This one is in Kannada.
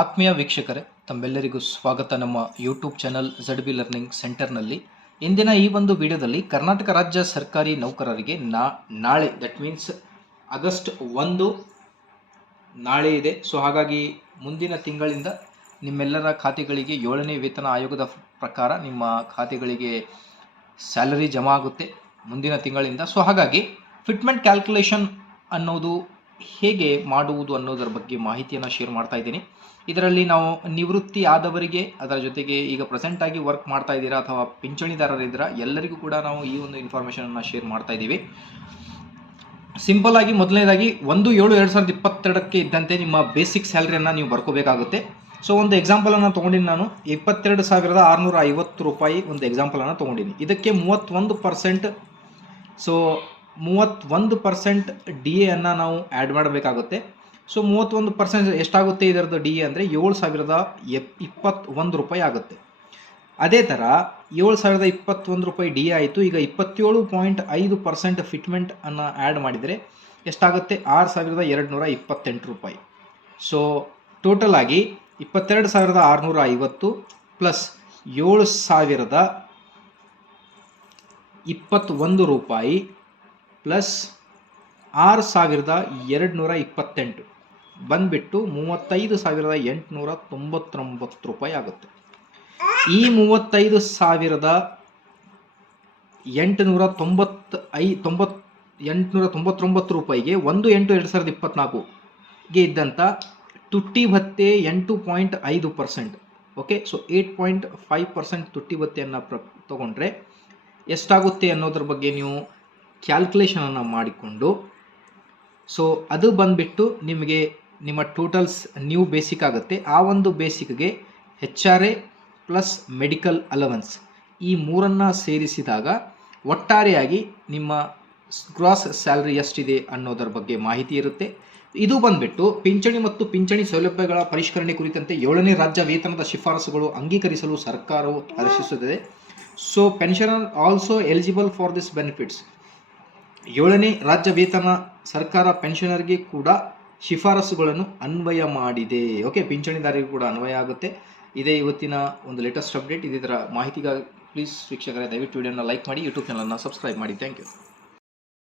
ಆತ್ಮೀಯ ವೀಕ್ಷಕರೇ, ತಮ್ಮೆಲ್ಲರಿಗೂ ಸ್ವಾಗತ ನಮ್ಮ YouTube channel Z B learning ಸೆಂಟರ್ನಲ್ಲಿ ಇಂದಿನ ಈ ಒಂದು ವಿಡಿಯೋದಲ್ಲಿ ಕರ್ನಾಟಕ ರಾಜ್ಯ ಸರ್ಕಾರಿ ನೌಕರರಿಗೆ ನಾ, ನಾಳೆ ದಟ್ ಮೀನ್ಸ್ ಆಗಸ್ಟ್ ಒಂದು ನಾಳೆ ಇದೆ. ಸೊ ಹಾಗಾಗಿ ಮುಂದಿನ ತಿಂಗಳಿಂದ ನಿಮ್ಮೆಲ್ಲರ ಖಾತೆಗಳಿಗೆ ಏಳನೇ ವೇತನ ಆಯೋಗದ ಪ್ರಕಾರ ನಿಮ್ಮ ಖಾತೆಗಳಿಗೆ ಸ್ಯಾಲರಿ ಜಮಾ ಆಗುತ್ತೆ ಮುಂದಿನ ತಿಂಗಳಿಂದ. ಸೊ ಹಾಗಾಗಿ ಫಿಟ್ಮೆಂಟ್ ಕ್ಯಾಲ್ಕುಲೇಷನ್ ಅನ್ನೋದು ಹೇಗೆ ಮಾಡುವುದು ಅನ್ನೋದರ ಬಗ್ಗೆ ಮಾಹಿತಿಯನ್ನು ಶೇರ್ ಮಾಡ್ತಾ ಇದ್ದೀನಿ. ಇದರಲ್ಲಿ ನಾವು ನಿವೃತ್ತಿ ಆದವರಿಗೆ ಅದರ ಜೊತೆಗೆ ಈಗ ಪ್ರೆಸೆಂಟ್ ಆಗಿ ವರ್ಕ್ ಮಾಡ್ತಾ ಇದ್ದೀರಾ ಅಥವಾ ಪಿಂಚಣಿದಾರರಿದ್ದೀರಾ ಎಲ್ಲರಿಗೂ ಕೂಡ ನಾವು ಈ ಒಂದು ಇನ್ಫಾರ್ಮೇಷನನ್ನು ಶೇರ್ ಮಾಡ್ತಾ ಇದ್ದೀವಿ. ಸಿಂಪಲ್ ಆಗಿ ಮೊದಲನೇದಾಗಿ ಒಂದು ಏಳು ಎರಡು ಸಾವಿರದ ಇಪ್ಪತ್ತೆರಡಕ್ಕೆ ಇದ್ದಂತೆ ನಿಮ್ಮ ಬೇಸಿಕ್ ಸ್ಯಾಲ್ರಿಯನ್ನು ನೀವು ಬರ್ಕೋಬೇಕಾಗುತ್ತೆ. ಸೊ ಒಂದು ಎಕ್ಸಾಂಪಲನ್ನು ತೊಗೊಂಡಿನಿ ನಾನು. ಇಪ್ಪತ್ತೆರಡು ಸಾವಿರದ ಆರುನೂರ ಐವತ್ತು ರೂಪಾಯಿ ಒಂದು ಎಕ್ಸಾಂಪಲನ್ನು ತೊಗೊಂಡಿನಿ. ಇದಕ್ಕೆ ಮೂವತ್ತೊಂದು ಪರ್ಸೆಂಟ್ ಸೊ ಮೂವತ್ತೊಂದು ಪರ್ಸೆಂಟ್ ಡಿ ಎನ್ನು ನಾವು ಆ್ಯಡ್ ಮಾಡಬೇಕಾಗುತ್ತೆ. ಸೊ ಮೂವತ್ತೊಂದು ಪರ್ಸೆಂಟ್ ಎಷ್ಟಾಗುತ್ತೆ ಇದರದ್ದು ಡಿ ಎ ಅಂದರೆ ಏಳು ಸಾವಿರದ ಎಪ್, ಇಪ್ಪತ್ತೊಂದು ರೂಪಾಯಿ ಆಗುತ್ತೆ. ಅದೇ ಥರ ಏಳು ಸಾವಿರದ ಇಪ್ಪತ್ತೊಂದು ರೂಪಾಯಿ ಡಿ ಆಯಿತು. ಈಗ ಇಪ್ಪತ್ತೇಳು ಪಾಯಿಂಟ್ ಐದು ಪರ್ಸೆಂಟ್ ಫಿಟ್ಮೆಂಟ್ ಅನ್ನು ಆ್ಯಡ್ ಮಾಡಿದರೆ ಎಷ್ಟಾಗುತ್ತೆ? ಆರು ಸಾವಿರದ ಎರಡು ನೂರ ಇಪ್ಪತ್ತೆಂಟು ರೂಪಾಯಿ. ಸೊ ಟೋಟಲ್ ಆಗಿ ಇಪ್ಪತ್ತೆರಡು ಸಾವಿರದ ಆರುನೂರ ಐವತ್ತು ಪ್ಲಸ್ ಏಳು ಸಾವಿರದ ಇಪ್ಪತ್ತೊಂದು ರೂಪಾಯಿ ಪ್ಲಸ್ ಆರು ಸಾವಿರದ ಎರಡು ನೂರ ಇಪ್ಪತ್ತೆಂಟು. ಬಂದ್ಬಿಟ್ಟು ಮೂವತ್ತೈದು ಸಾವಿರದ ಎಂಟುನೂರ ತೊಂಬತ್ತೊಂಬತ್ತು ರೂಪಾಯಿ ಆಗುತ್ತೆ. ಈ ಮೂವತ್ತೈದು ಸಾವಿರದ ಎಂಟುನೂರ ತೊಂಬತ್ತು ಐ ತೊಂಬತ್ ಎಂಟುನೂರ ತೊಂಬತ್ತೊಂಬತ್ತು ರೂಪಾಯಿಗೆ ಒಂದು ಎಂಟು ಎರಡು ಸಾವಿರದ ಇಪ್ಪತ್ತ್ನಾಲ್ಕುಗೆ ಇದ್ದಂಥ ತುಟ್ಟಿ ಭತ್ತೆ ಎಂಟು ಪಾಯಿಂಟ್ ಐದು percent. Okay, so eight point five percent ತುಟ್ಟಿ ಭತ್ತೆಯನ್ನು ಪ್ರ, ತೊಗೊಂಡ್ರೆ ಎಷ್ಟಾಗುತ್ತೆ ಅನ್ನೋದ್ರ ಬಗ್ಗೆ ನೀವು ಕ್ಯಾಲ್ಕುಲೇಷನನ್ನು ಮಾಡಿಕೊಂಡು ಸೊ ಅದು ಬಂದುಬಿಟ್ಟು ನಿಮಗೆ ನಿಮ್ಮ ಟೋಟಲ್ಸ್ ನ್ಯೂ ಬೇಸಿಕ್ ಆಗುತ್ತೆ. ಆ ಒಂದು ಬೇಸಿಕ್ಗೆ H R A plus medical allowance ಈ ಮೂರನ್ನು ಸೇರಿಸಿದಾಗ ಒಟ್ಟಾರೆಯಾಗಿ ನಿಮ್ಮ ಗ್ರಾಸ್ ಸ್ಯಾಲ್ರಿ ಎಷ್ಟಿದೆ ಅನ್ನೋದರ ಬಗ್ಗೆ ಮಾಹಿತಿ ಇರುತ್ತೆ. ಇದು ಬಂದ್ಬಿಟ್ಟು ಪಿಂಚಣಿ ಮತ್ತು ಪಿಂಚಣಿ ಸೌಲಭ್ಯಗಳ ಪರಿಷ್ಕರಣೆ ಕುರಿತಂತೆ ಏಳನೇ ರಾಜ್ಯ ವೇತನದ ಶಿಫಾರಸುಗಳು ಅಂಗೀಕರಿಸಲು ಸರ್ಕಾರವು ಹರ್ಷಿಸುತ್ತದೆ so pensioner also eligible for this benefits ಏಳನೇ ರಾಜ್ಯ ವೇತನ ಸರ್ಕಾರ ಪೆನ್ಷನರ್ಗೆ ಕೂಡ ಶಿಫಾರಸುಗಳನ್ನು ಅನ್ವಯ ಮಾಡಿದೆ. ಓಕೆ, ಪಿಂಚಣಿದಾರರಿಗೂ ಕೂಡ ಅನ್ವಯ ಆಗುತ್ತೆ. ಇದೇ ಇವತ್ತಿನ ಒಂದು ಲೇಟೆಸ್ಟ್ ಅಪ್ಡೇಟ್ ಇದರ ಮಾಹಿತಿಗಾಗಿ ಪ್ಲೀಸ್ ವೀಕ್ಷಕರೇ, ದಯವಿಟ್ಟು ವಿಡಿಯೋನ ಲೈಕ್ ಮಾಡಿ ಯೂಟ್ಯೂಬ್ ಚಾನಲನ್ನು ಸಬ್ಸ್ಕ್ರೈಬ್ ಮಾಡಿ. Thank you